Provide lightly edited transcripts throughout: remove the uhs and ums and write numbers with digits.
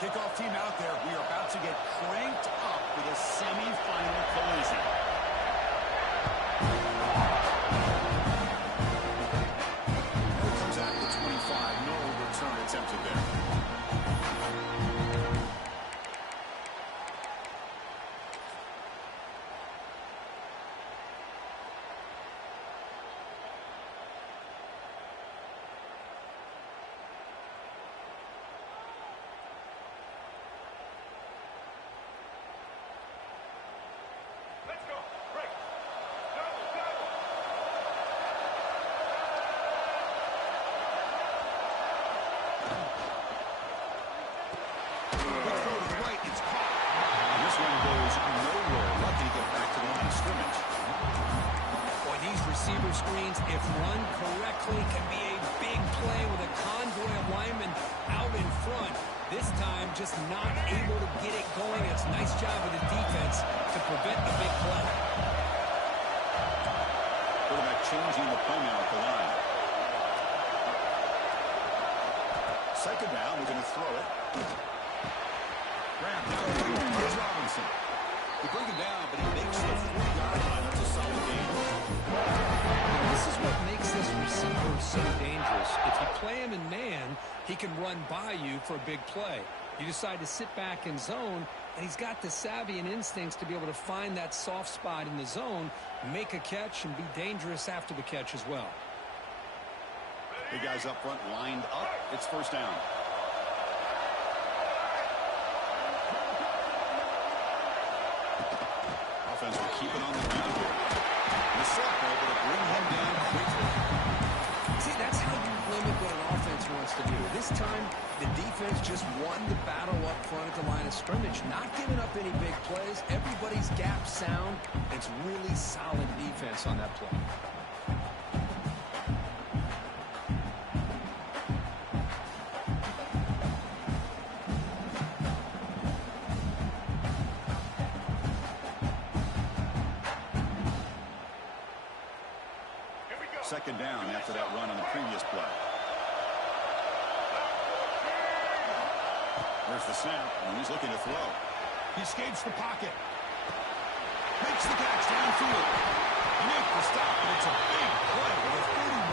Kickoff team out there. We are about to get cranked up for the semifinal collision. It comes out to 25. No return attempted there. Receiver screens, if run correctly, can be a big play with a convoy of linemen out in front. This time, just not able to get it going. It's a nice job of the defense to prevent a big play. Quarterback changing the play now at the line. Second down, we're going to throw it. Grab now. Here's Robinson. They bring him down, but he makes the 40-yard line. That's a solid gain. This is what makes this receiver so dangerous. If you play him in man, he can run by you for a big play. You decide to sit back in zone, and he's got the savvy and instincts to be able to find that soft spot in the zone, make a catch, and be dangerous after the catch as well. Big guys up front lined up. It's first down. Offense will keep it on the ground here. The set able to bring him down quickly. See, that's how you limit what an offense wants to do. This time, the defense just won the battle up front at the line of scrimmage, not giving up any big plays. Everybody's gap sound. It's really solid defense on that play. Second down after that run on the previous play. There's the snap, and he's looking to throw. He escapes the pocket. Makes the catch downfield. He makes the stop, and it's a big play with a 31.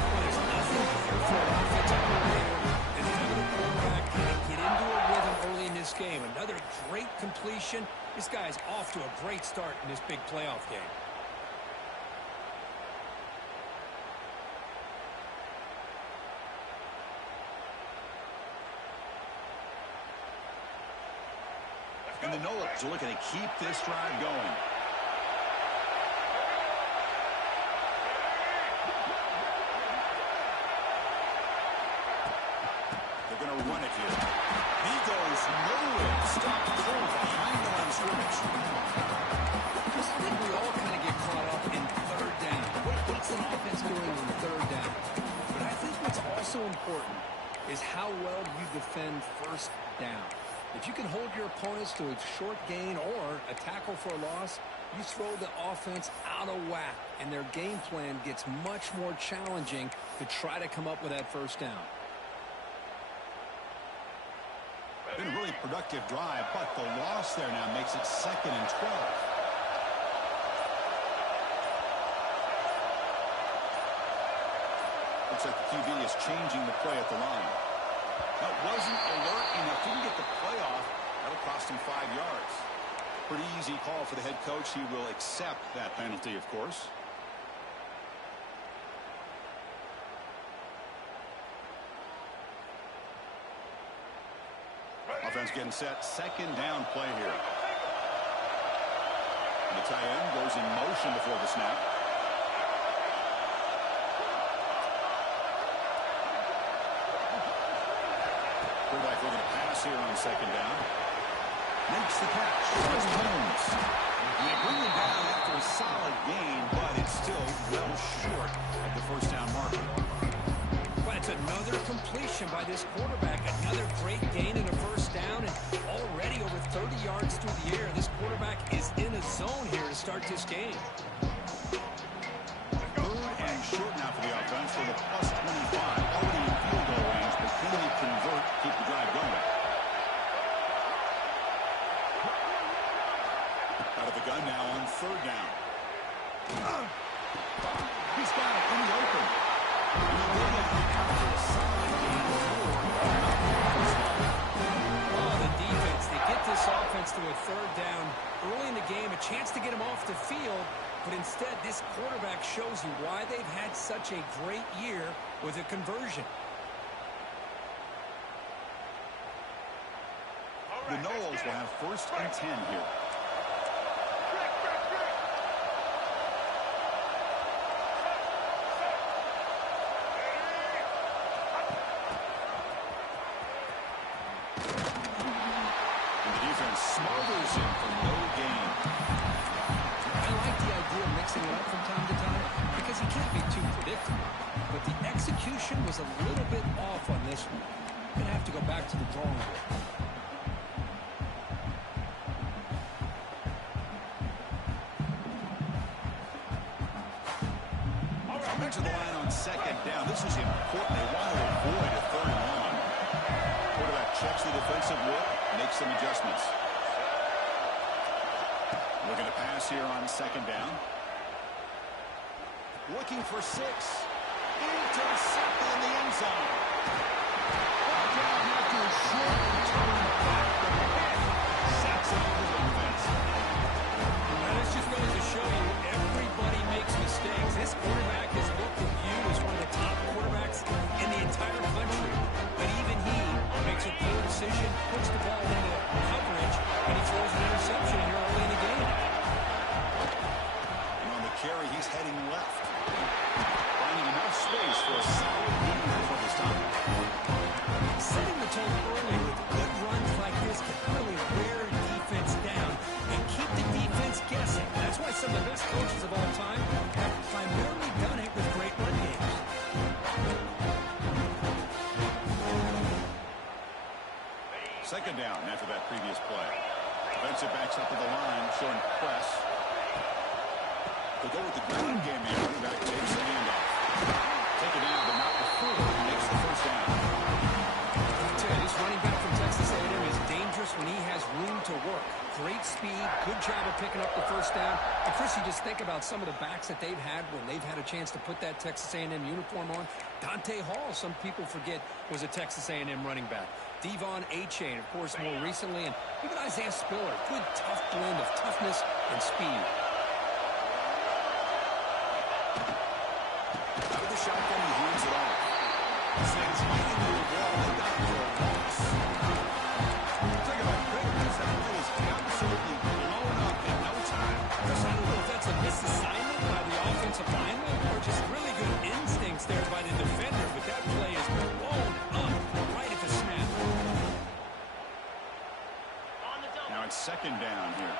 Well, there's nothing here for an offensive coordinator than having a quarterback get into a rhythm early in this game. Another great completion. This guy's off to a great start in this big playoff game. And the Nolas are looking to keep this drive going. They're going to run it here. He goes nowhere. Stopped cold behind the line of scrimmage. I think we all kind of get caught up in third down. What's an offense doing on third down? But I think what's also important is how well you defend first down. If you can hold your opponents to a short gain or a tackle for a loss, you throw the offense out of whack, and their game plan gets much more challenging to try to come up with that first down. Been a really productive drive, but the loss there now makes it 2nd and 12. Looks like the QB is changing the play at the line. That wasn't alert enough. Didn't get the play off. That'll cost him 5 yards. Pretty easy call for the head coach. He will accept that penalty, of course. Offense getting set. Second down play here. And the tight end goes in motion before the snap. Quarterback looking to pass here on second down. Makes the catch. It's Holmes. And they bring him down after a solid gain, but it's still well short of the first down marker. Well, it's another completion by this quarterback. Another great gain in a first down, and already over 30 yards through the air. This quarterback is in a zone here to start this game. Third and short now for the offense for the +25. Already in field goal range, but can they convert, keep the drive going? offense to a third down early in the game, a chance to get him off the field, but instead this quarterback shows you why they've had such a great year with a conversion. The Knowles will have 1st and 10 here. Smothers him for no gain. I like the idea of mixing it up from time to time because he can't be too predictable. But the execution was a little bit off on this one. Going to have to go back to the drawing board. Back to the line on 2nd down. This is important. They want to avoid a 3rd and long. Quarterback checks the defensive look, makes some adjustments. Looking to pass here on 2nd down. Looking for 6. Intercepted in the end zone. Brought down after a short return back to the back. Sacks it over the defense. Now this just goes to show you everybody makes mistakes. This quarterback is looked at you as one of the top quarterbacks in the entire country. But even he makes a poor decision, puts the ball into coverage, and he throws an interception here early in the game. And on the carry, he's heading left. Finding enough space for a solid gain for this time. Setting the tone early with good runs like this can really wear defense down and keep the defense guessing. That's why some of the best coaches of all time have primarily done it with great run games. Second down after that previous play. Defensive backs up to the line, showing press. They go with the ground game. The running back takes the handoff. Take it down, but not before he makes the 1st down. I tell you, this running back from Texas A&M is dangerous when he has room to work. Great speed, good job of picking up the 1st down. And Chris, you just think about some of the backs that they've had when they've had a chance to put that Texas A&M uniform on. Dante Hall, some people forget, was a Texas A&M running back. Devon Achane, of course, more recently. And even Isaiah Spiller, good tough blend of toughness and speed. Out of the shotgun, he hands it off. Stands right into the wall. They got him for a loss. Talk about crickets. That play is absolutely blown up in no time. Chris, I don't know if that's a misassignment by the offensive lineman or just really good instincts there by the defender, but that play is blown up right at the snap. Now it's 2nd down here.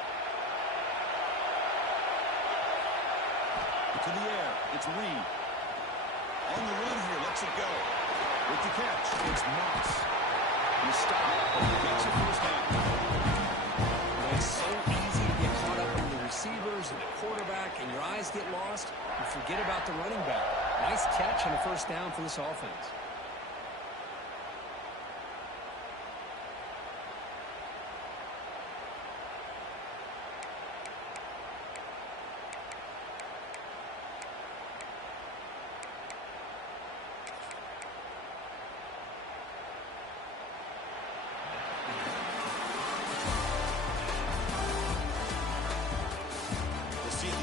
To the air. It's Reed. On the run here, lets it go. With the catch, it's Moss. He stopped, but he gets a 1st down. Well, it's so easy to get caught up in the receivers and the quarterback, and your eyes get lost. You forget about the running back. Nice catch and a 1st down for this offense.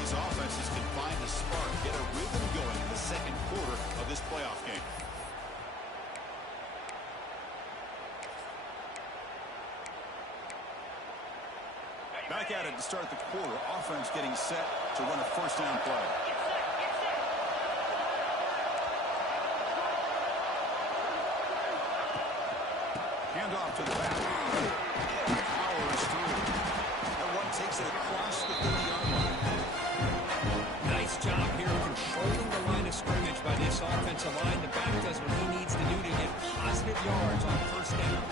Offenses can find a spark, get a rhythm going in the 2nd quarter of this playoff game. Back at it to start the quarter. Offense getting set to run a 1st down play. Handoff to the back. Powers through. That one takes it across the 30-yard line. Nice job here controlling the line of scrimmage by this offensive line. The back does what he needs to do to get positive yards on 1st down.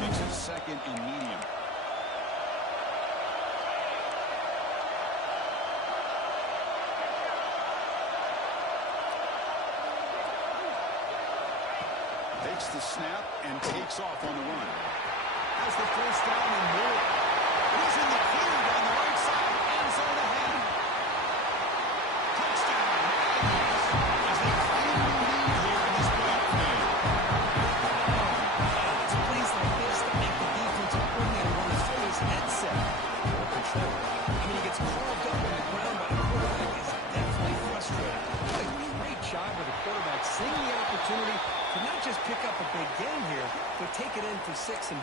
Makes it 2nd and medium. Takes the snap and takes off on the run. Has the 1st down and more. He's in the clear down the right side. End zone ahead. Touchdown. As they finally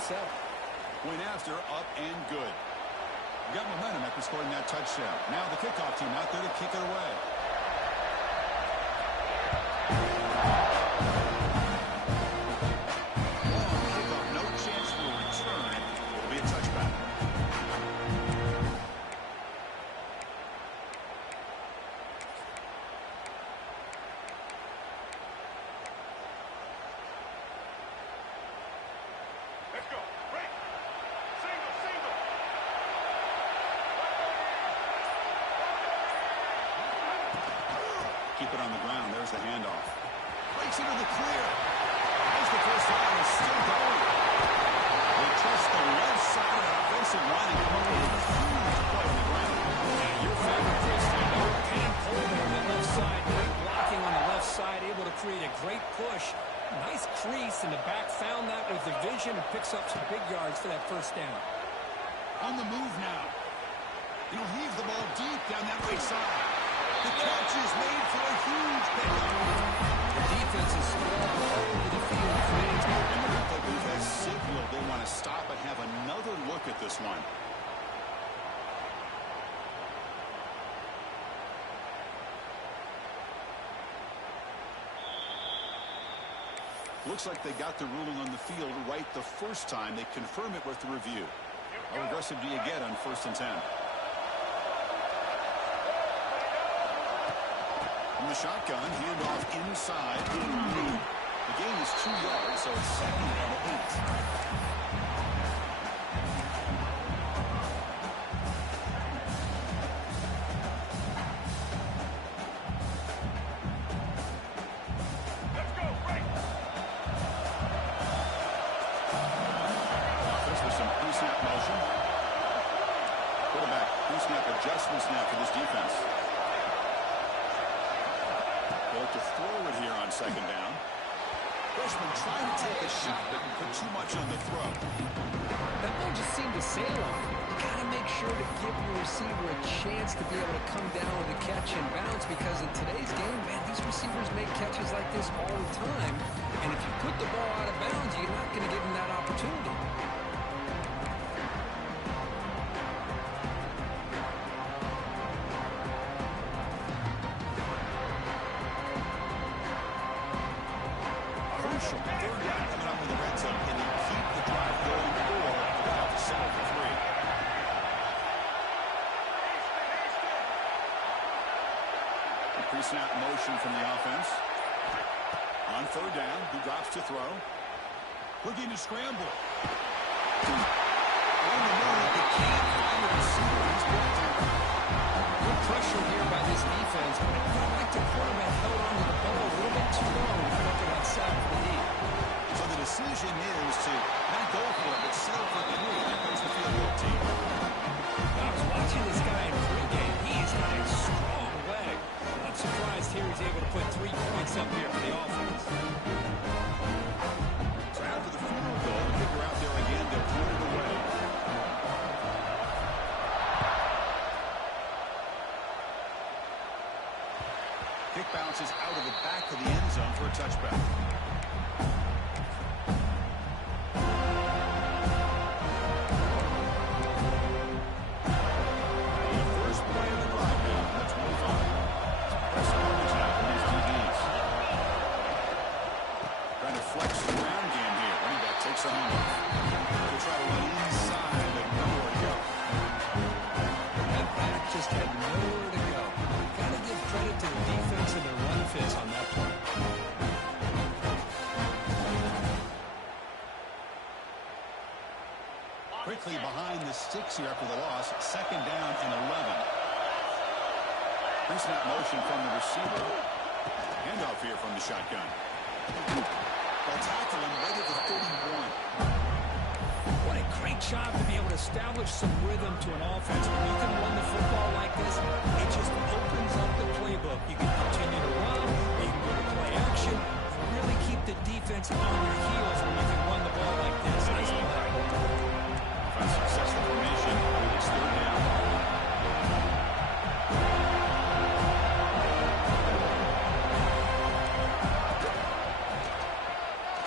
7. Point after, up and good. Got momentum after scoring that touchdown. Now the kickoff team out there to kick it away. Long kickoff, no chance for a return. It'll be a touchback. Let's go. Break. Single, single. Keep it on the ground. There's the handoff. Breaks into the clear. There's the first down. It's still going. They trust the left side of the offensive line and come up with a huge play on the ground. And your favorite, Chris, another pain pull there on the left side. Great blocking on the left side, able to create a great push. Nice crease, and the back found that with the vision and picks up some big yards for that first down. On the move now. He'll heave the ball deep down that right side. The catch is made for a huge pickup. The defense is spread all over the field, creating time. And the Buffalo Bills has signaled they want to stop and have another look at this one. Looks like they got the ruling on the field right the first time. They confirm it with the review. How aggressive do you get on 1st and 10? From the shotgun, handoff inside. The gain is 2 yards, so it's 2nd and 8. Let's go. Break. This was some pre-snap motion. Quarterback pre-snap adjustments now for this defense. They'll have to throw it here on 2nd down. Freshman trying to take a shot, but put too much on the throw. That ball just seemed to sail off. You got to make sure to give your receiver a chance to be able to come down with a catch and bounce, because in today's game, man, these receivers make catches like this all the time. And if you put the ball out of bounds, you're not going to give them that opportunity. Crucial 3rd down coming up in the red zone. Can they keep the drive going, or they have to settle for 3? A pre-snap motion from the offense. On 3rd down, he drops to throw. Looking to scramble. On the move, they can't find the receiver. He's blocked out. Good pressure here by this defense, but I felt like the quarterback held on to the ball a little bit too long after that sack for the knee. So the decision is to not go for it, but settle for 3. That goes the field goal team. I was watching this guy in pregame. He's got a strong leg. I'm surprised here he's able to put 3 points up here for the offense. So after the field goal, the kicker out there again to put it away. Kick bounces out of the back of the end zone for a touchback. The first play of the drive now, that's 25. Press coverage now from these DBs. Trying to flex the ground game here. Running back takes a handoff. They try to run inside, but nowhere to go. That back just had nowhere to go. Got to give credit to the defense and their run fits on that play. Quickly behind the sticks here after the loss. 2nd down and 11. Pre-snap motion from the receiver. Handoff here from the shotgun. They'll tackle him right at the 31. What a great job to be able to establish some rhythm to an offense. When you can run the football like this, it just opens up the playbook. You can continue to run, you can go to play action, and really keep the defense on their heels when you can run the ball like this. Nice play. Successful formation. It's 3rd down.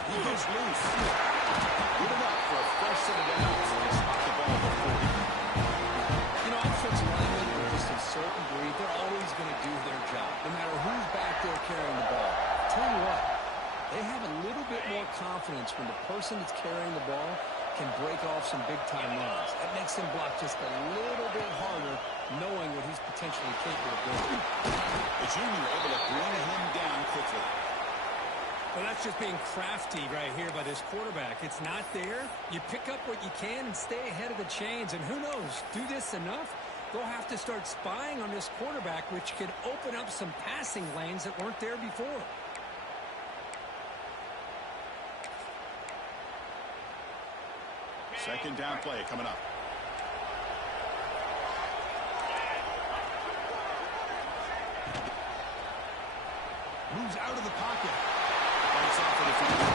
He goes loose. Good enough for a break off some big-time runs. That makes him block just a little bit harder, knowing what he's potentially capable of doing. The junior able to bring him down quickly. Well, that's just being crafty right here by this quarterback. It's not there. You pick up what you can and stay ahead of the chains. And who knows, do this enough, they'll have to start spying on this quarterback, which could open up some passing lanes that weren't there before. Second down play coming up. Moves out of the pocket. Fights off the defender.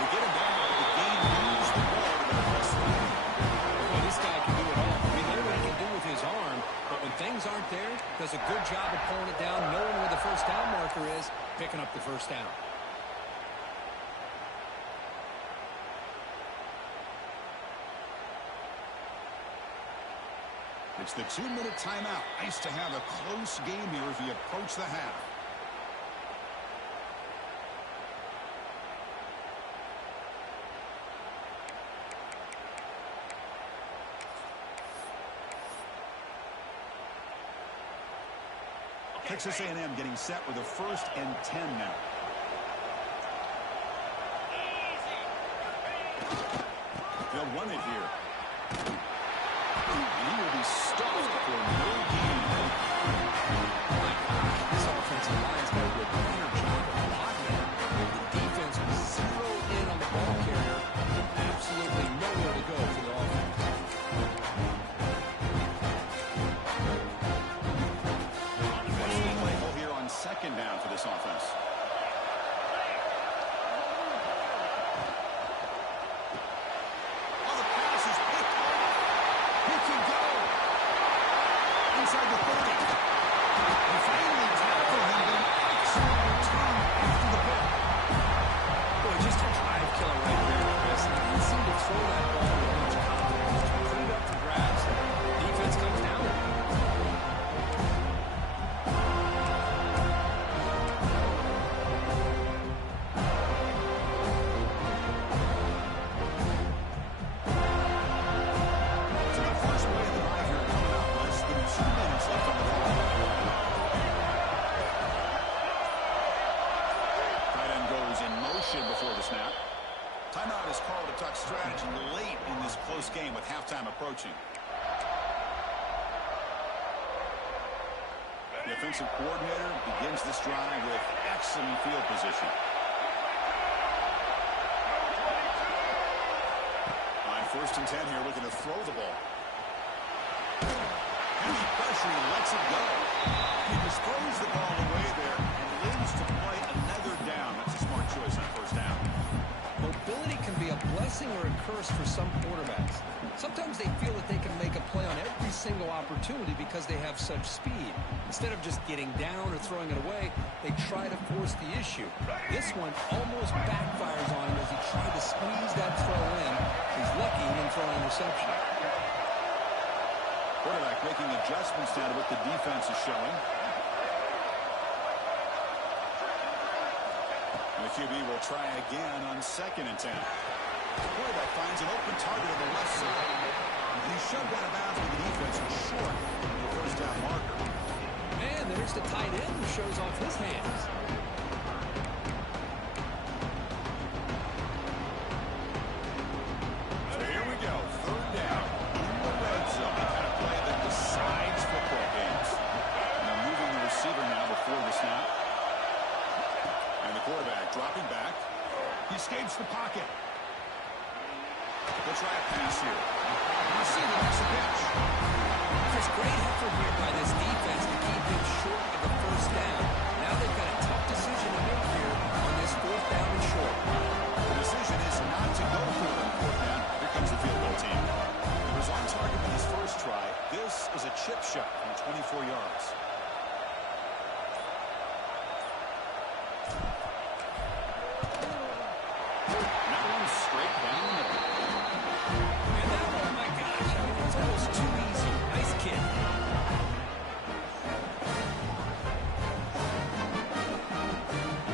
They get him down, but the game moves the ball to the first line. Well, this guy can do it all. We know what he can do with his arm, but when things aren't there, does a good job of pulling it down, knowing where the first down marker is, picking up the first down. It's the 2-minute timeout. Nice to have a close game here as we approach the half. Texas A&M getting set with a 1st and 10 now. They'll run it here. And he will be stuffed for no gain. This offensive line's got to do a better job of blocking it. The defense was zeroed in on the ball carrier. Absolutely nowhere to go for the offense. What's the play call here on second down for this offense? Oh, the pass is picked off. He can go. Inside the 30. They finally tackle him, but an excellent return after the pick. Boy, just a drive killer right there, Chris. He didn't seem to throw that ball with much confidence. Put it up for grabs. Defense comes down with it. So the first play of the drive here coming up. Less than 2 minutes left on the clock. Tight end goes in motion before the snap. Timeout is called to talk strategy late in this close game with halftime approaching. The offensive coordinator begins this drive with excellent field position. On 1st and 10 here, looking to throw the ball. Heavy pressure, he lets it go. He just throws the ball away there and lives to play another down. That's a smart choice on 1st down. Mobility can be a blessing or a curse for some quarterbacks. Sometimes they feel that they can make a play on every single opportunity because they have such speed. Instead of just getting down or throwing it away, they try to force the issue. This one almost backfires on him as he tried to squeeze that throw in. He's lucky he didn't throw an interception. Quarterback making adjustments now to what the defense is showing. And the QB will try again on 2nd and 10. The quarterback finds an open target on the left side. He's shoved out of bounds with the defense short of the 1st down marker. And there's the tight end who shows off his hands. So here we go. 3rd down in the red zone. The kind of play that decides football games. Now moving the receiver now before the snap. And the quarterback dropping back. He escapes the pocket. They'll try a pass here. The receiver makes a pitch. Chris, great effort here by this defense to keep him short of the 1st down. Now they've got a tough decision to make here on this 4th down and short. The decision is not to go for it on 4th down. Here comes the field goal team. It was on target with his first try. This is a chip shot from 24 yards. That one straight down the middle. And that, oh my gosh, I mean, it's almost too easy. Nice kid.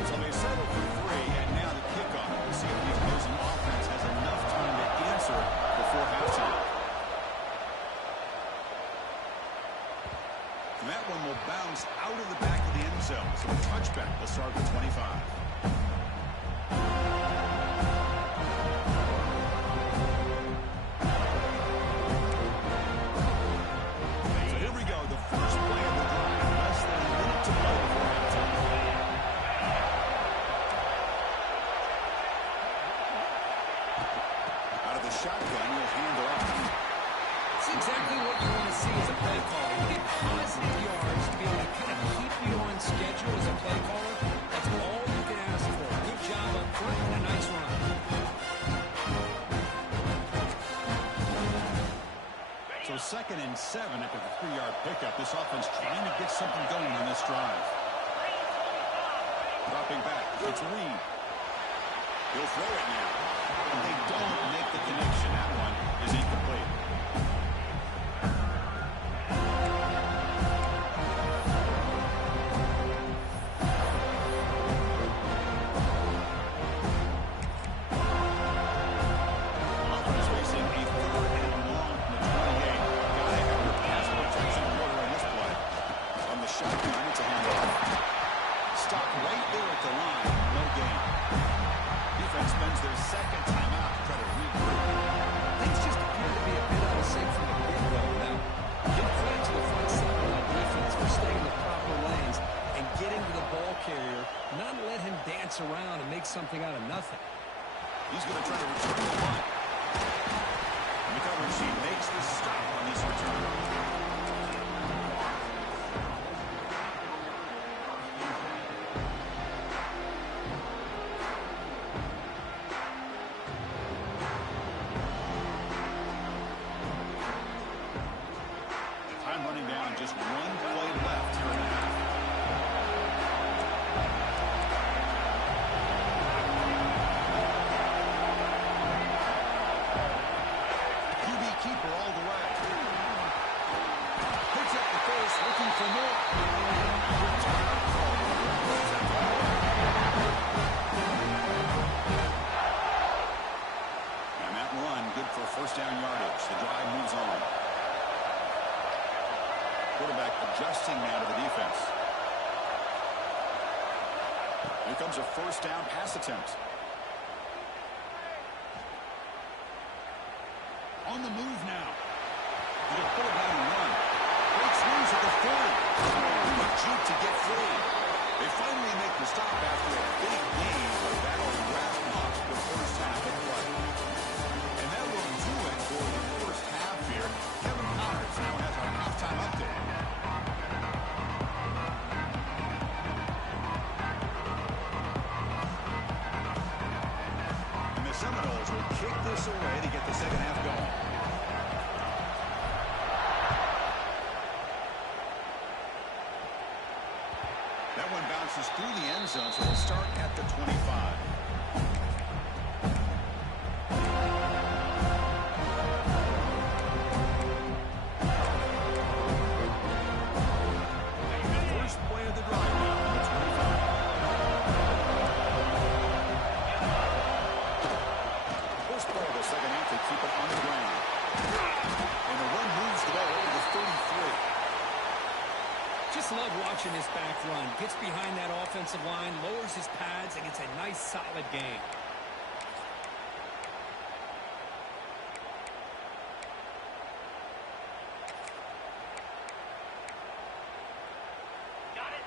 So they settle for 3, and now the kickoff. We'll see if the opposing offense has enough time to answer And that one will bounce out of the back of the end zone. So a touchback will start with 25. So here we go. The first play of the drive. Less than a minute to play before halftime. Out of the shotgun, he'll hand it off. It's exactly what you want to see as a play caller. You get positive yards to be able to kind of keep you on schedule as a play caller. That's all you can ask for. Good job up front and a nice run. So 2nd and 7 after the 3-yard pickup. This offense trying to get something going on this drive. Dropping back. It's Reed. He'll throw it now. And they don't make the connection. That one is incomplete. Offense facing a 3rd and long from the 28. Guy after pass protection quarter in this play. On the shotgun, it's a handoff. Stop right there at the line. No gain. Defense spends their 2nd timeout to try to regroup. Things just appear to be a bit out of sync from the get-go. Now, give credit to the front seven on defense for staying in the proper lanes and getting to the ball carrier, not let him dance around and make something out of nothing. He's going to try to return the punt. And the coverage team makes the stop on this return. Time running down, just one play left here in the half. QB keeper all the way. Picks up the first, looking for more. And that run, good for 1st down yardage. The drive moves on. Quarterback adjusting now to the defense. Here comes a 1st down pass attempt. On the move now. He's going to pull it down and run. Breaks loose at the 40. Quick juke to get free. They finally make the stop after a big gain for the battle of grass mops for the first half of play. And that will do it for the first half here. Kevin Connors now has our halftime update. And the Seminoles will kick this away to get the 2nd half going. That one bounces through the end zone, so they'll start at the 25. First play of the drive now on the 25. First play of the 2nd half, they keep it on the ground. And the run moves the ball over the 33. Just love watching this back run. Gets behind that offensive line, lowers his pads, and gets a nice, solid gain.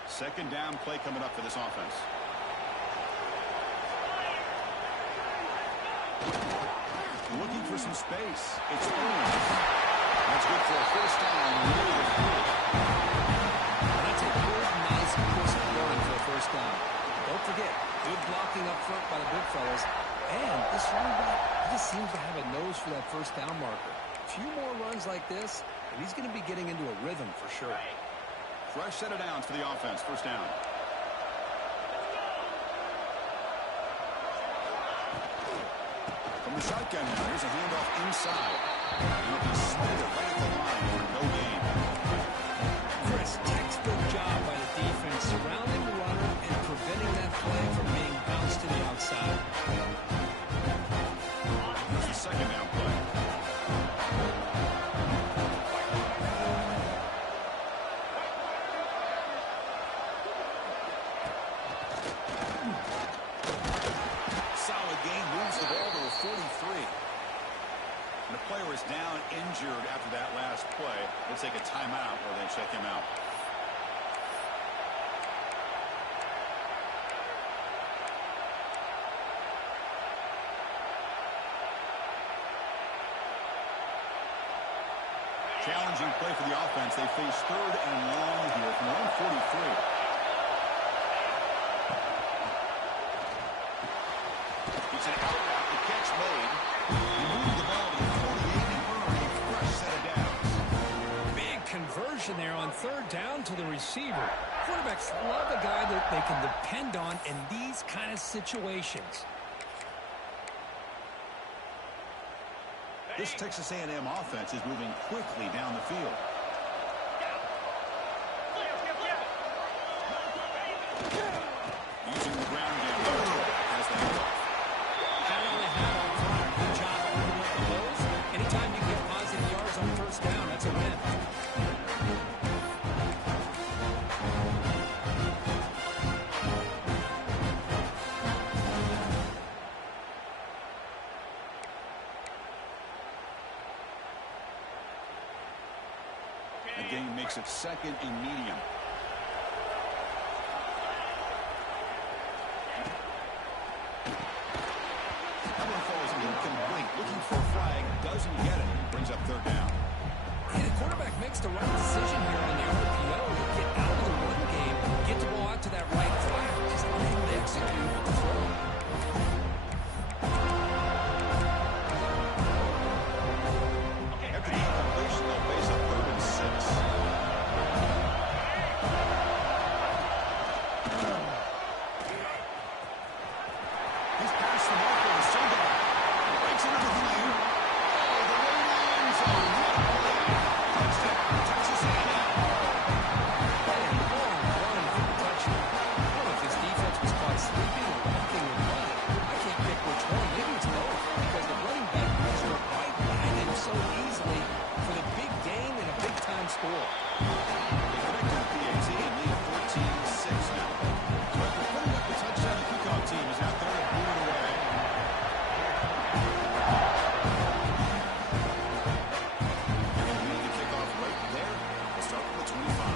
Second down play coming up for this offense. Looking for some space. It's Owens. That's good for a 1st down. That's a good, nice, crisp run for a 1st down. Don't forget, good blocking up front by the big fellas. And this running back just seems to have a nose for that 1st down marker. A few more runs like this, and he's going to be getting into a rhythm for sure. Fresh set of downs for the offense. 1st down. From the shotgun now, here's a handoff inside. And it'll be smothered right at the line for no gain. Chris, textbook job by the defense surrounding the runner and preventing that play from being bounced to the outside. There's the 2nd down play. They'll take a timeout or they check him out. Challenging play for the offense. They face 3rd and long here from around 43. It's an out route. The catch made. He moved the ball to the 48 and earned a fresh set of downs. Big conversion there on 3rd down to the receiver. Quarterbacks love a guy that they can depend on in these kind of situations. This Texas A&M offense is moving quickly down the field. Using the ground game. Has the handoff. Not only have on fire, good job opening up the holes. Anytime you get positive yards on 1st down, that's a win. The game makes it 2nd and medium. That one falls incomplete. Looking for a flag. Doesn't get it. Brings up 3rd down. And the quarterback makes the right decision here on the RPO to get out of the run game, get the ball out to that right flat. Just unable to execute with the throw. After the incompletion, they'll face up 3rd and 6. He's passed the mark for the single. Breaks it over the air. Oh, the way to the end zone. What a play. Touchdown, Texas A&M. What a long run for the touchdown. I don't know if this defense was caught sleeping or walking or what. I can't pick which one. Maybe it's both, because the running back was right behind him so easily for the big gain and a big-time score. They connect to the PAT and lead 14-6 now. So after putting up the touchdown, the kickoff team is out there and moving away. They're going to lead the kickoff right there. We'll start with the 25.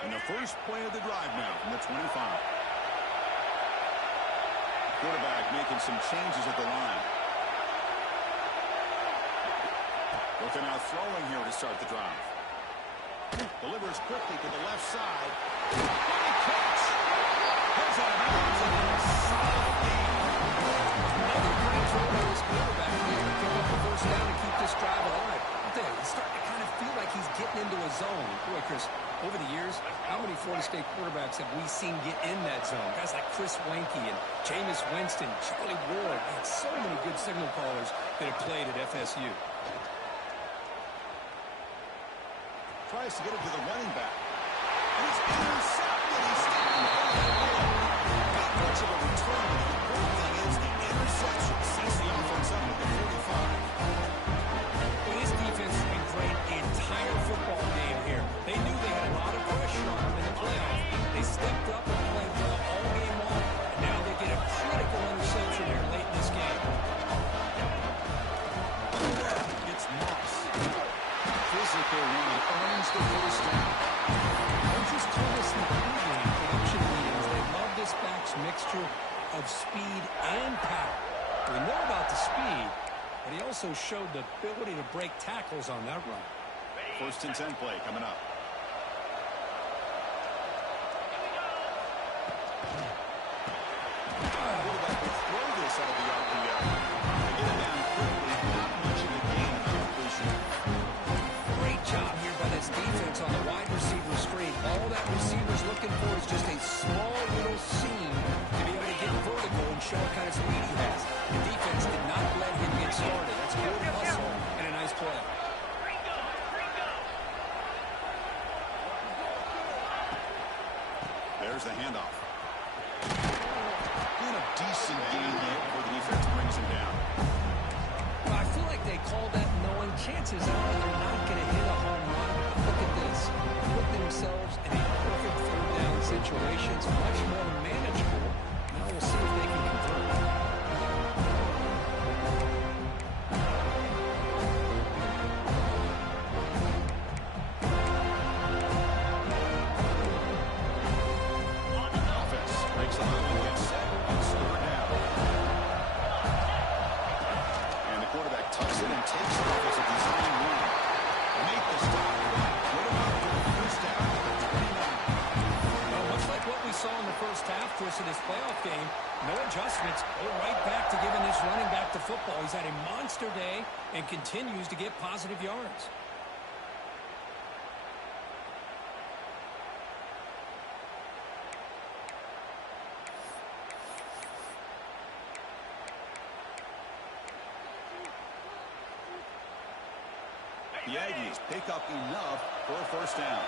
And the first play of the drive now from the 25. Quarterback making some changes at the line. Looking out throwing here to start the drive. Delivers quickly to the left side. What a catch! Heads out of bounds and a solid gain. Another great throw by this quarterback here to pick up the 1st down and keep this drive alive. He's starting to kind of feel like he's getting into a zone. Boy, Chris, over the years, how many Florida State quarterbacks have we seen get in that zone? Guys like Chris Weinke and Jameis Winston, Charlie Ward. Man, so many good signal callers that have played at FSU. Tries to get it to the running back. And it's intercepted. He's standing not much of a return. The important thing is the interception sets the offense up at the 45. Well, this defense has been great the entire football game here. They knew they had a lot of pressure on them in the playoffs. They stepped up and played well all game long. And now they get a critical interception here late in this game. It's Moss. Physical one earns the 1st down. Coaches told us in the pregame production meetings they love this back's mixture of speed and power. We know about the speed, but he also showed the ability to break tackles on that run. 1st and 10 play coming up. Quarterback will throw this out of the RPO. They get it down quickly. Not much of a gain on completion. Great job here by this defense on the wide receiver screen. All that receiver's looking for is just a small little seam to be able to get vertical and show what kind of speed he has. The defense did not let him get started. That's good hustle and a nice play. There's the handoff. And a decent gain there before the defense brings him down. Well, I feel like they call that knowing chances are they're not going to hit a home run. But look at this. Put themselves in a perfect situations, much more manageable. Now we'll see if they can convert. Of this playoff game, no adjustments. We're right back to giving this running back to football. He's had a monster day and continues to get positive yards. The Aggies pick up enough for a first down.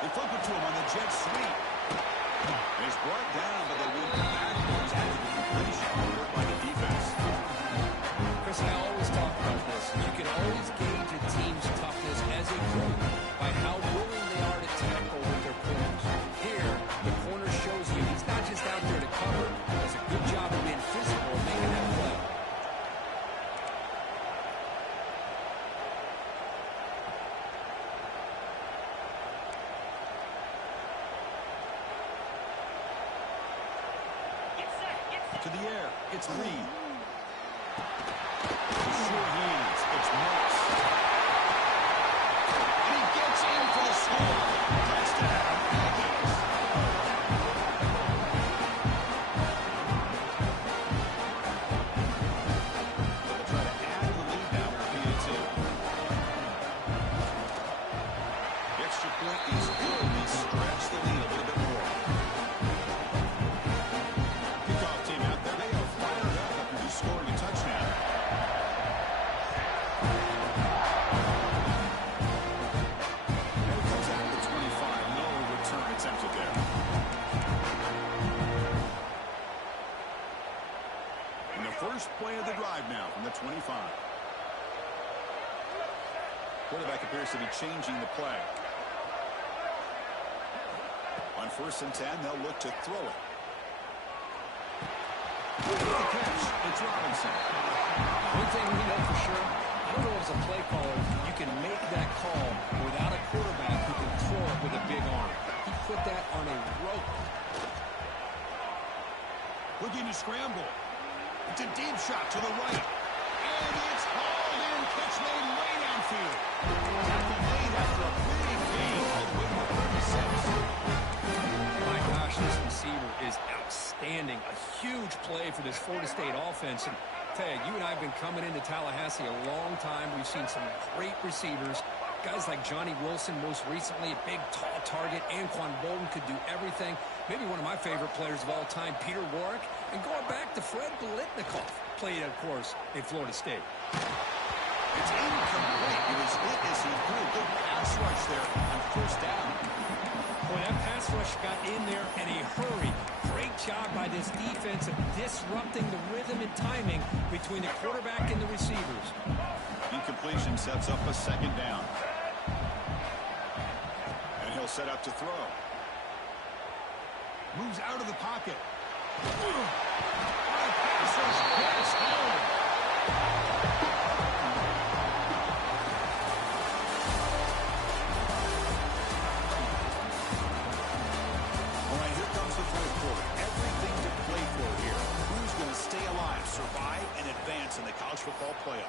They flip it to him on the jet sweep. And he's brought down, but they win backwards after the completion worked by the defense. Chris, I always talk about this. You can always gauge a team's toughness as a group by how willing they are to tackle with their corners. Here, the corner shows you he's not just out there to cover. He does a good job of being physical and making that play. To the air, it's Reed. Sure hands, it's Morris. And he gets in for the score. Touchdown, Aggies. They'll try to add the lead now with PAT. The extra point is good. They stretch the lead a little bit more. Scoring a touchdown. And it comes out to 25. No return attempted there. And the first play of the drive now from the 25. Quarterback appears to be changing the play. On 1st and 10, they'll look to throw it. With the catch, it's Robinson. One thing we know for sure, I don't know as a play caller, you can make that call without a quarterback who can throw it with a big arm. He put that on a rope. Looking to scramble. It's a deep shot to the right. And it's hauled in. Catch made way downfield. Tackle made after a big gain. All the way to 36. My gosh, this receiver is outstanding. A huge play for this Florida State offense. And tell you and I have been coming into Tallahassee a long time. We've seen some great receivers. Guys like Johnny Wilson, most recently, a big, tall target. Anquan Bolden could do everything. Maybe one of my favorite players of all time, Peter Warrick. And going back to Fred Biletnikoff, played, of course, in Florida State. It's incomplete. It was hit as he threw. Good pass rush there on 1st down. Boy, that pass rush got in there in a hurry. Great job by this defense of disrupting the rhythm and timing between the quarterback and the receivers. Incompletion sets up a 2nd down. And he'll set up to throw. Moves out of the pocket. Pass rush gets home. Survive and advance in the college football playoff.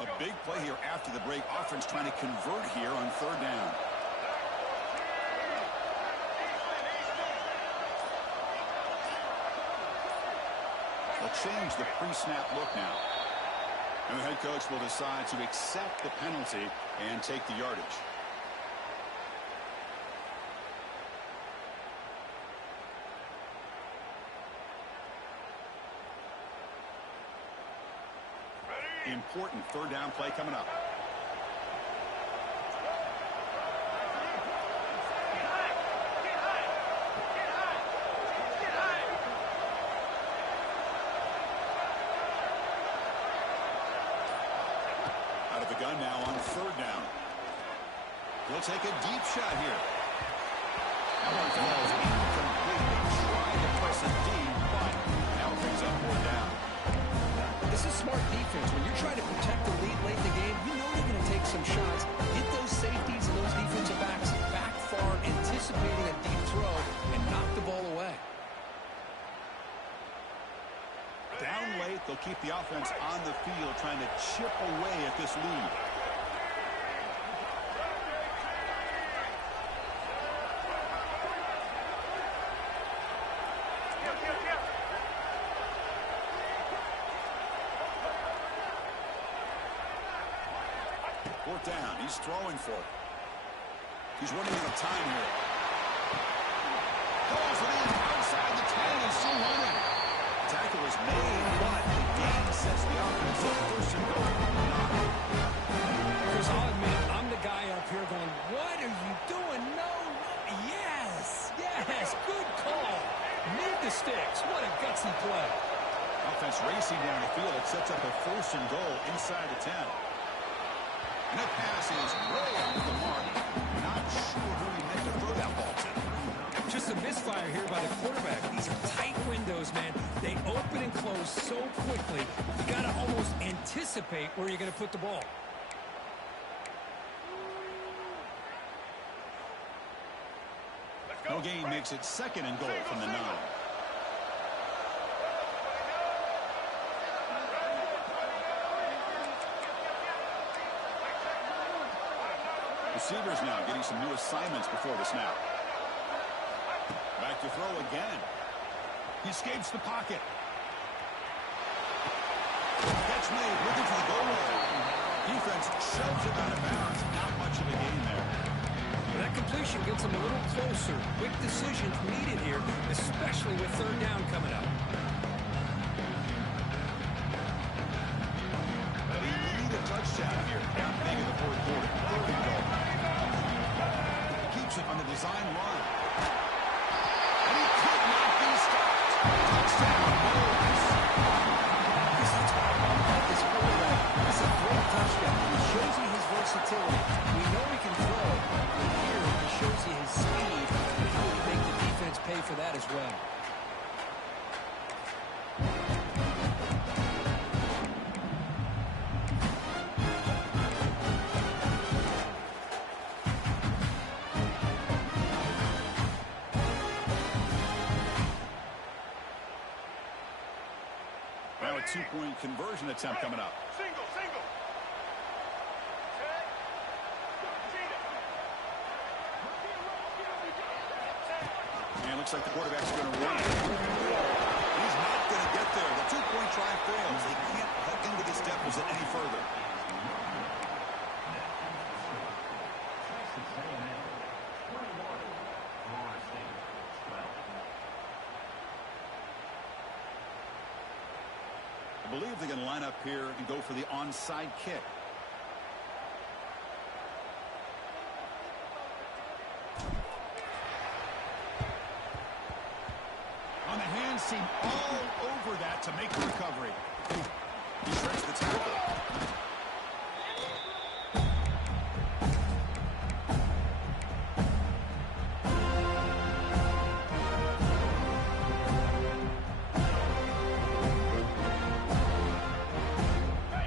A big play here after the break. Offense trying to convert here on 3rd down. They'll change the pre-snap look now. And the head coach will decide to accept the penalty and take the yardage. Important third down play coming up. Out of the gun now on third down. He'll take a deep shot here. That one falls incomplete. They tried to press it deep, but now picks up more down. This is smart defense. When you're trying to protect the lead late in the game, you know you're going to take some shots. Get those safeties and those defensive backs back far, anticipating a deep throw, and knock the ball away. Down late, they'll keep the offense on the field, trying to chip away at this lead. Fourth down, he's throwing for it. He's running out of time here. Calls it in outside the 10 and still running. Tackle is made, but the gain sets the offense up first and goal. Chris, I'll admit, I'm the guy up here going, what are you doing? No, yes, good call. Need the sticks. What a gutsy play. Offense racing down the field. It sets up a first and goal inside the 10. And that pass is way off the mark. Not sure who he meant to throw that ball to. Just a misfire here by the quarterback. These are tight windows, man. They open and close so quickly. You got to almost anticipate where you're going to put the ball. No gain makes it second and goal from the 9. Receivers now getting some new assignments before the snap. Back to throw again. He escapes the pocket. Catch made, looking for the goal line. Defense shoves it out of bounds. Not much of a gain there. That completion gets them a little closer. Quick decisions needed here, especially with third down coming up. They need a touchdown here. Down big in the fourth quarter. Third and goal. Keeps it on the design run. And he could not be stopped. Touchdown, Bulls. That's what I love about this quarterback. It's a great touchdown. It shows you his versatility. We know he can throw, but here he shows you his speed and how he can make the defense pay for that as well. Now a two-point conversion attempt coming up. Single. And it looks like the quarterback's going to run. He's not going to get there. The two-point try fails. They can't hook into this deficit any further. I believe they're going to line up here and go for the onside kick. On the hands team all over that to make the recovery. He shreds the tackle.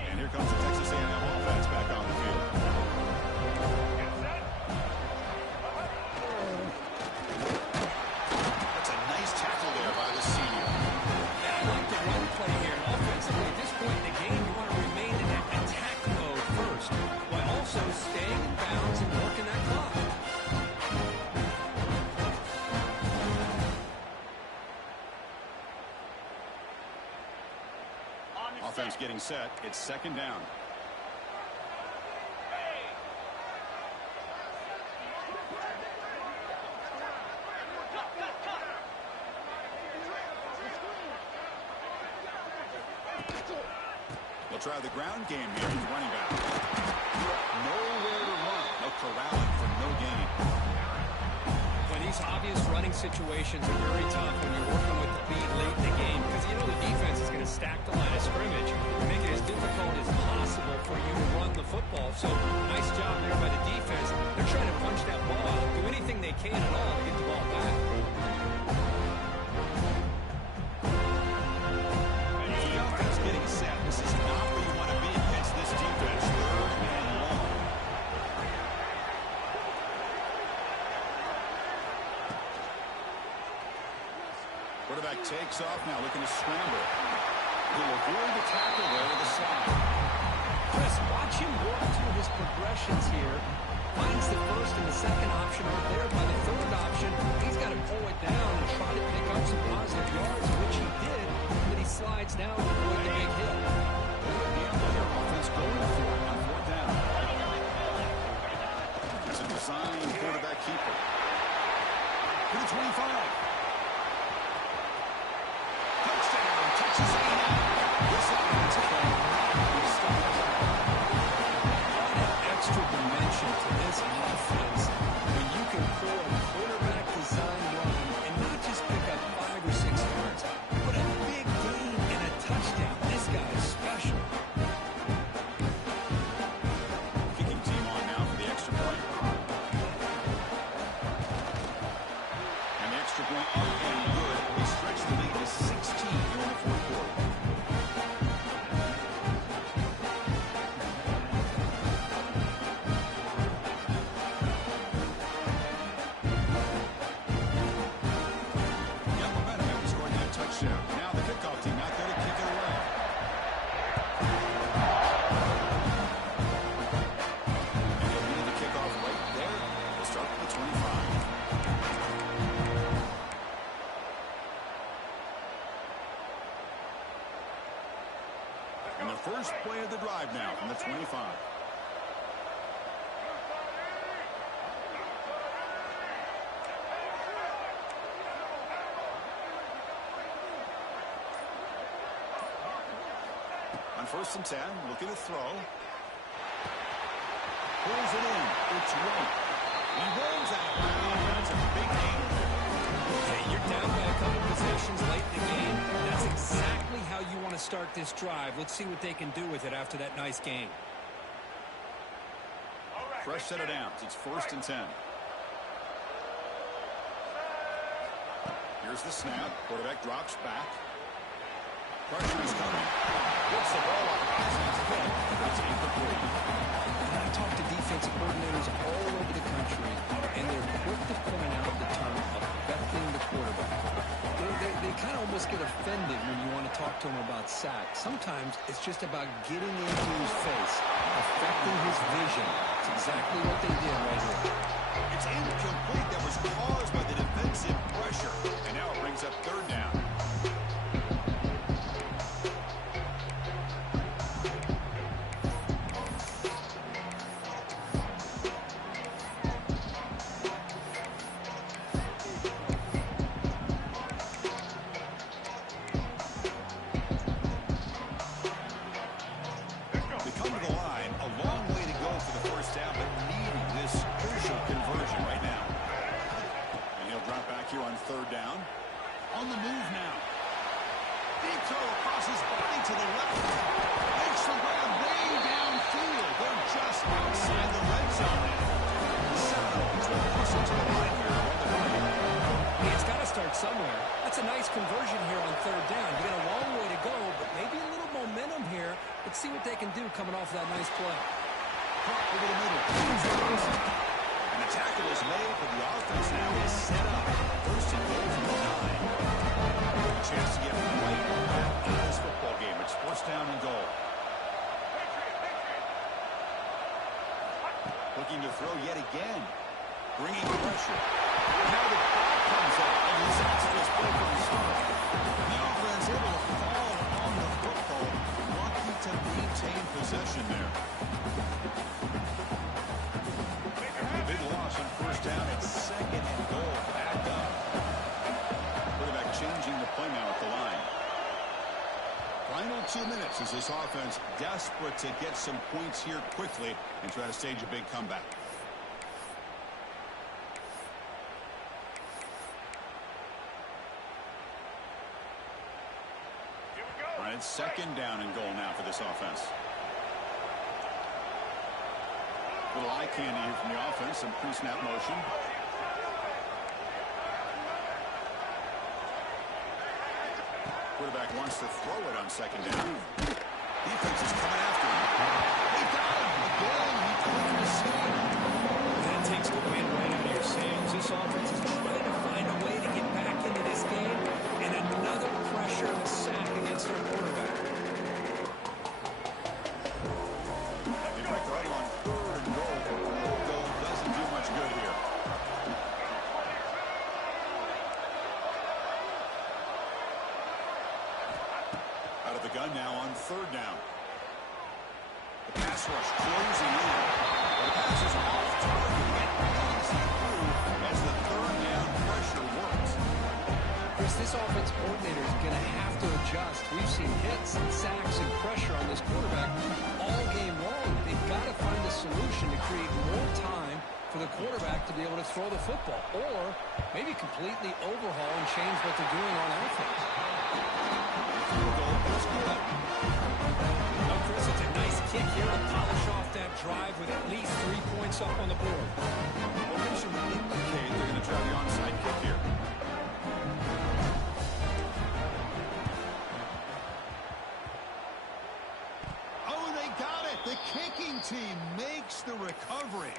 And here comes the Texas A&M offense back on the field. That's a nice tackle there by the senior. Yeah, I like the run play here. Offensively, at this point in the game, you want to remain in that attack mode first, while also staying in bounds and working that clock. Offense getting set. It's second down. They'll try the ground game here with running back. Nowhere to run. They'll corral it for no gain. But these obvious running situations are very tough when you're working with the lead late in the game because you know the defense is going to stack the line of scrimmage and make it as difficult as possible for you to run the football. So nice job there by the defense. They're trying to punch that ball out, do anything they can at all to get the ball back. The offense getting set. This is not where you want to be against this defense. Third and long. Quarterback takes off now, looking to scramble. He'll avoid the tackle there to the side. Chris, watch him work through his progressions here. Finds the first and the second option are there by the third option. He's got to pull it down and try to pick up some positive yards, which he did. But he slides down to avoid the big hit. Good gamble here. Offense going for it on fourth down. It's a design quarterback keeper. To the 25. Touchdown. Texas A&M. This offensive play not be stopped. Add extra dimension to this offense when you can pull a quarterback design run and not just pick up 5 or 6 yards, but a big gain and a touchdown. This guy is special. Kicking team on now for the extra point. And the extra point up and good. They stretch the lead to 16 here in the fourth quarter. Got momentum after scoring that touchdown. Now the kickoff team out there to kick it away. And he'll lead the kickoff right there. We'll start with the 25. And the first play of the drive now from the 25. On first and 10, looking to throw. Pulls it in. It's right. He rolls out of bounds. That's a big gain. Hey, you're down by a couple possessions late in the game. That's exactly how you want to start this drive. Let's see what they can do with it after that nice game. Fresh set of downs. It's first and 10. Here's the snap. Quarterback drops back. Pressure is coming. Gets the ball off Osman's head. It's incomplete. I talk to defensive coordinators all over the country, and they're quick to point out the term affecting the quarterback. They kind of almost get offended when you want to talk to them about sack. Sometimes it's just about getting into his face, affecting his vision. It's exactly what they did right here. It's incomplete. That was caused by the defensive pressure. And now it brings up third down. They come to the line. A long way to go for the first down, but needing this crucial conversion right now. And he'll drop back here on third down. On the move now. Big throw across his body to the left. Makes the grab way downfield. They're just outside the red zone. 7 yards with closer to the line here on the right. Hey, it's got to start somewhere. That's a nice conversion here on third down. You got a long way to go, but maybe a little momentum here. Let's see what they can do coming off that nice play. Caught over the middle. And the tackle is made, but the offense now is set up. First and goal from the 9. A chance to get right back in this football game. It's first down and goal. Looking to throw yet again. Bringing pressure. Now the ball comes up. And disaster is played from the start. The offense able to fall on the football. Lucky to maintain possession there. The big loss on first down. It's second and goal. Back up. Quarterback changing the play now at the line. Final 2 minutes as this offense desperate to get some points here quickly and try to stage a big comeback. Here we go. All right, second down and goal now for this offense. Little eye candy here from the offense, some pre-snap motion. Quarterback wants to throw it on second down. Defense is coming after him. They got him. Again, he took a mistake. That takes the wind right out of your sails. This offense is trying to find a way to get back into this game, and another pressure and a sack against their quarterback. They break right on third and goal. Field goal doesn't do much good here. Out of the gun now on third down. The pass rush closing in. The pass is off target. It easy through as the third down pressure works. Chris, this offense coordinator is going to have to adjust. We've seen hits and sacks and pressure on this quarterback all game long. They've got to find a solution to create more time for the quarterback to be able to throw the football, or maybe completely overhaul and change what they're doing on offense. Field goal is good. Well, Chris, it's a nice kick here to polish off that drive with at least 3 points up on the board. Formations indicate they're going to try the onside kick here. Oh, they got it. The kicking team makes the recovery.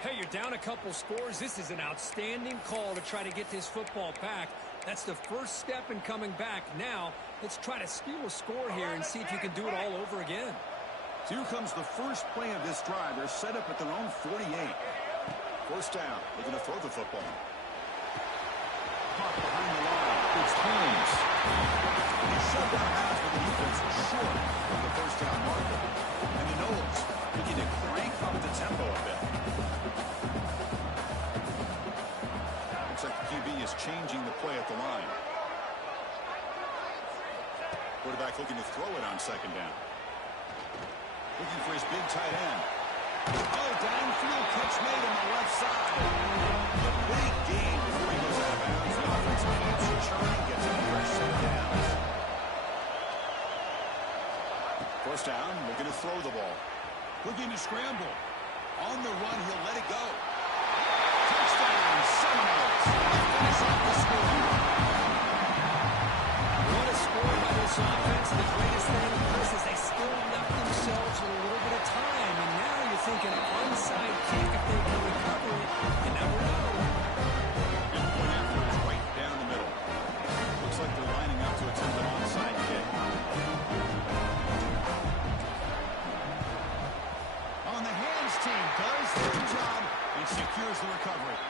Hey, you're down a couple scores. This is an outstanding call to try to get this football back. That's the first step in coming back. Now, let's try to steal a score here and see if you can do it all over again. So here comes the first play of this drive. They're set up at their own 48. First down. Looking to throw the football. Caught behind the line. It's Holmes. He shoved out of bounds with the defense short of the first down marker. And the Knowles looking to crank up the tempo a bit. Looks like the QB is changing the play at the line. Quarterback looking to throw it on second down. Looking for his big tight end. Oh, downfield catch made on the left side. A big gain before he goes out of bounds. The offense keeps churning, gets a fresh set of downs. First down, looking to throw the ball. Looking to scramble. On the run, he'll let it go. Touchdown, Seminoles. Finish off the score. What a score by this offense. The greatest thing, Chris, is they still left themselves with a little bit of time. And now you're thinking onside kick if they can recover it. You never know. And point after is right down the middle. Looks like they're lining up to attempt an onside kick. On the hands team does their job and secures the recovery.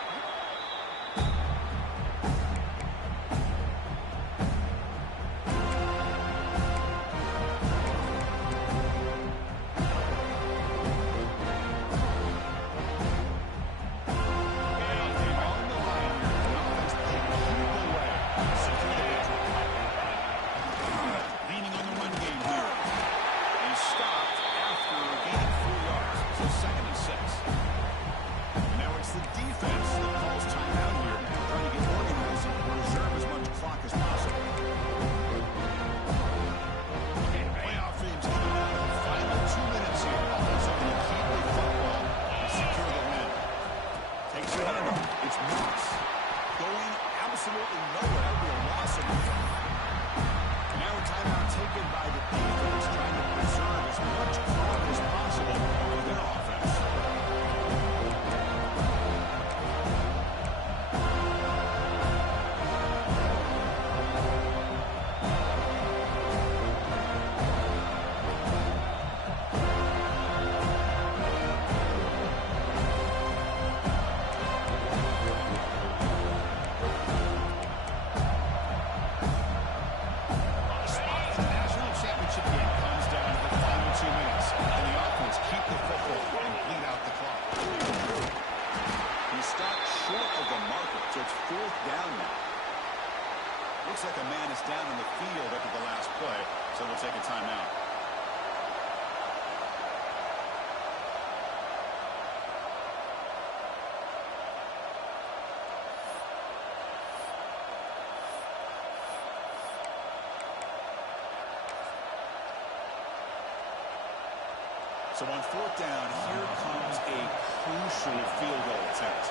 So on fourth down, here comes a crucial field goal attempt.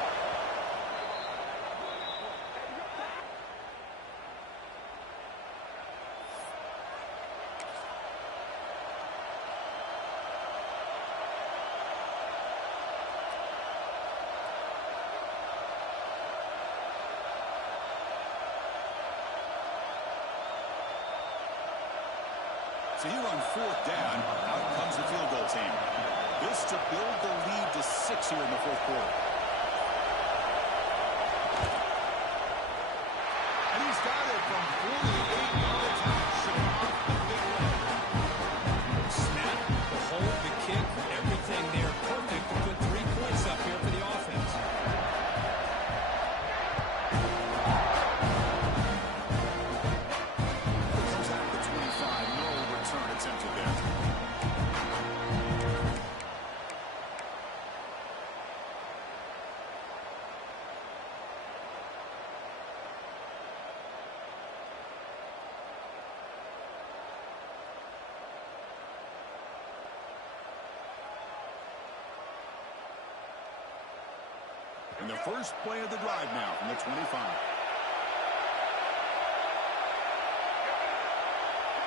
So here on fourth down, out comes the field goal team. This to build the lead to 6 here in the fourth quarter. And he's got it from 48 yards out. Chicago, the big one. Snap, the hold, the kick, everything there perfect to put 3 points up here for the offense. Comes out at the 25. No return attempted there. And the first play of the drive now from the 25.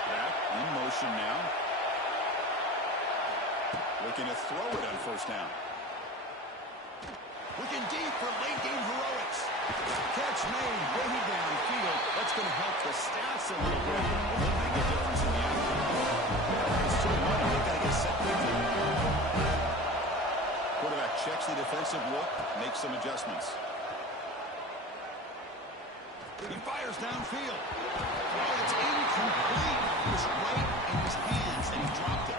Back in motion now. Looking to throw it on first down. Looking deep for late game heroics. Catch made way downfield. That's going to help the stats a little bit. It won't make a difference in the outcome. It's still money. They've got to get set quickly. Quarterback checks the defensive look, makes some adjustments. He fires downfield. Oh, it's incomplete. It was right in his hands, and he dropped it.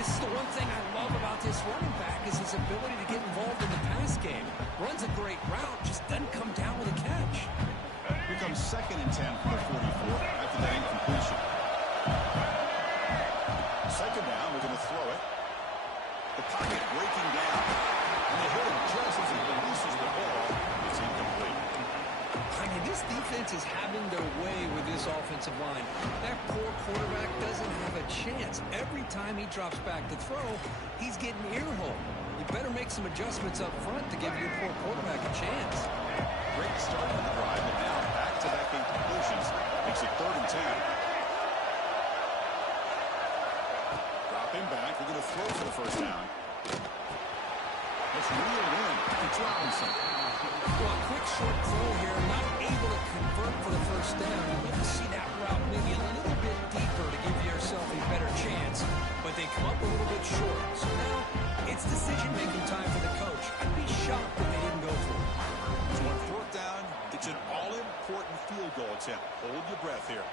This is the one thing I love about this running back is his ability to get involved in the pass game. Runs a great route, just doesn't come down with a catch. Here comes 2nd and 10 from the 44 after that incompletion. Second down, we're going to throw it. The pocket breaking down. And they hit him just as he releases the ball. It's incomplete. I mean, this defense is having their way with this offensive line. That poor quarterback doesn't have a chance. Every time he drops back to throw, he's getting earhole. You better make some adjustments up front to give your poor quarterback a chance. Great start to the drive, but now back-to-back incompletions makes it 3rd and 10. Dropping back, we're going to throw for the first down. Let's reel in. It's Robinson. Well, a quick short throw here, not able to convert for the first down. You want to see that route maybe a little bit deeper to give yourself a better chance, but they come up a little bit short. So now it's decision-making time for the coach. I'd be shocked if they didn't go for it. So on fourth down, it's an all-important field goal attempt. Hold your breath here.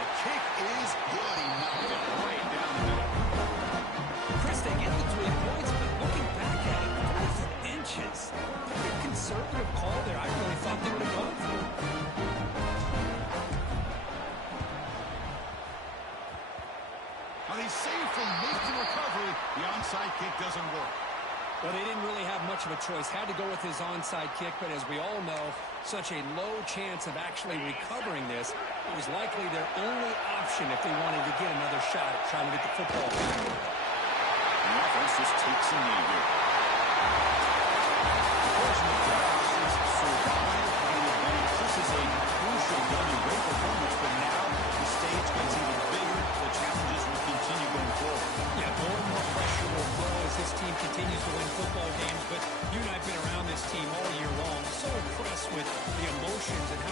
The kick is good. He knocked it right down the middle. Chris, they get the 3 points, but looking back at it, 4 inches. Pretty conservative call there. I really thought they would have gone for it. Well, he's safe from making recovery. The onside kick doesn't work. Well, they didn't really have much of a choice. Had to go with his onside kick, but as we all know, such a low chance of actually recovering this. It was likely their only option if they wanted to get another shot at trying to get the football back. The offense just takes a knee here. Fortunately, Josh has survived the advance. This is a crucial W. Great performance, but now the stage gets even bigger. The challenges will continue going forward. Yeah, more and more pressure will grow as this team continues to win football games, but you and I have been around this team all year long. So impressed with the emotions and how